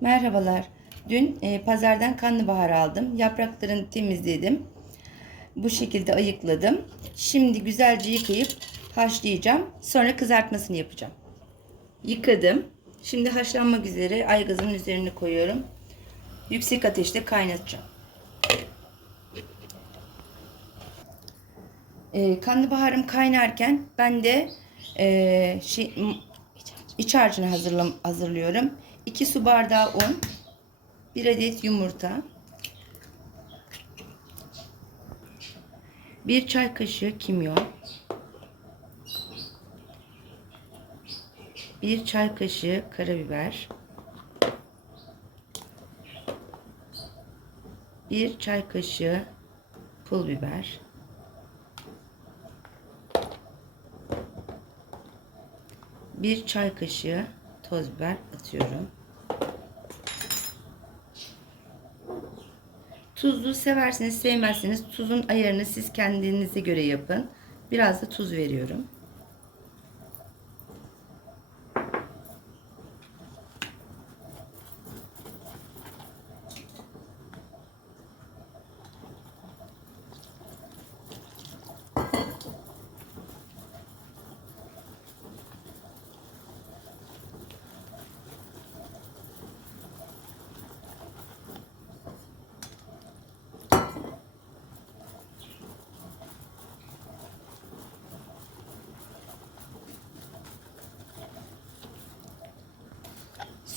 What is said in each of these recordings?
Merhabalar. Dün e, pazardan karnabahar aldım. Yapraklarını temizledim. Bu şekilde ayıkladım. Şimdi güzelce yıkayıp haşlayacağım. Sonra kızartmasını yapacağım. Yıkadım. Şimdi haşlanmak üzere aygazın üzerine koyuyorum. Yüksek ateşte kaynatacağım. E, karnabaharım kaynarken ben de e, şey, iç harcını hazırlam hazırlıyorum. 2 su bardağı un, 1 adet yumurta, 1 çay kaşığı kimyon, 1 çay kaşığı karabiber, 1 çay kaşığı pul biber, bir çay kaşığı toz biber atıyorum. Tuzlu seversiniz sevmezseniz tuzun ayarını siz kendinize göre yapın. Biraz da tuz veriyorum.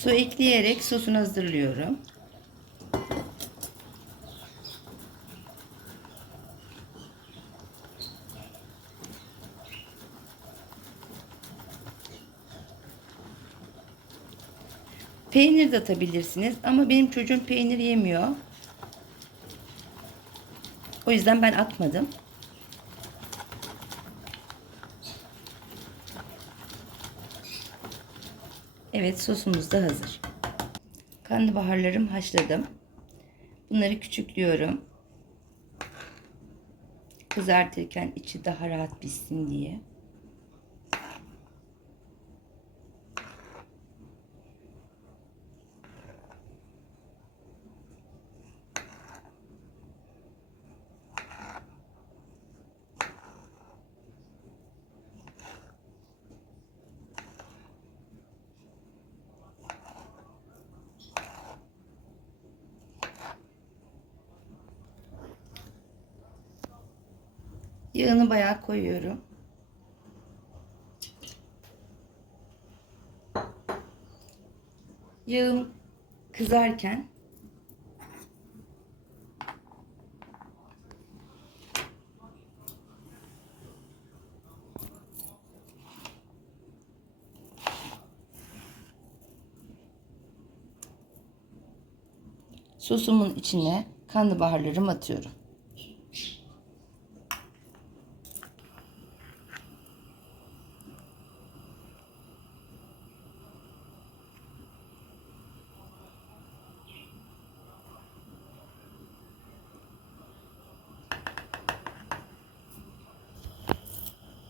Su ekleyerek sosunu hazırlıyorum. Peynir de atabilirsiniz ama benim çocuğum peynir yemiyor. O yüzden ben atmadım. Evet sosumuz da hazır. Karnabaharlarım haşladım. Bunları küçüklüyorum. Kızartırken içi daha rahat pişsin diye. Yağını bayağı koyuyorum. Yağım kızarken sosumun içine karnabaharlarımı atıyorum.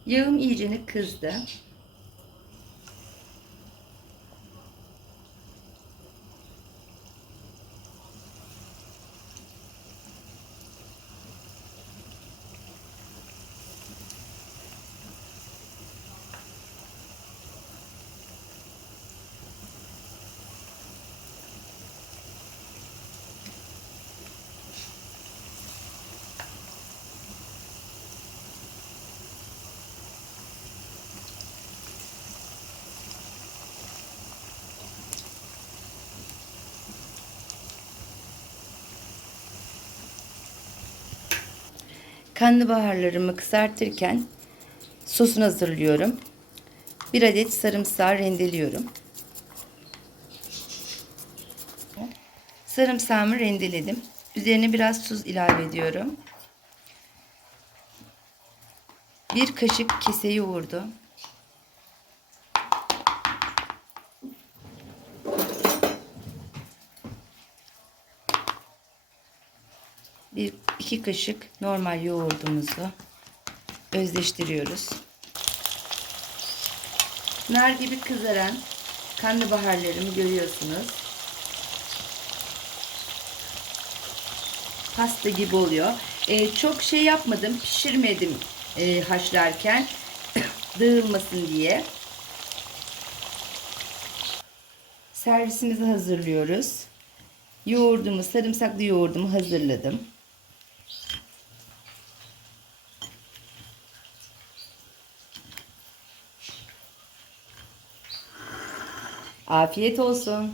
Yağım iyicene kızdı. Karnabaharlarımı kızartırken sosunu hazırlıyorum. Bir adet sarımsağı rendeliyorum. Sarımsağımı rendeledim. Üzerine biraz tuz ilave ediyorum. Bir kaşık kese yoğurdu. bir iki kaşık normal yoğurdumuzu özleştiriyoruz. Nar gibi kızaran karnabaharlarımı görüyorsunuz. Pasta gibi oluyor. Ee, çok şey yapmadım, pişirmedim e, haşlarken dağılmasın diye. Servisimizi hazırlıyoruz. Yoğurdumu, sarımsaklı yoğurdumu hazırladım. Afiyet olsun.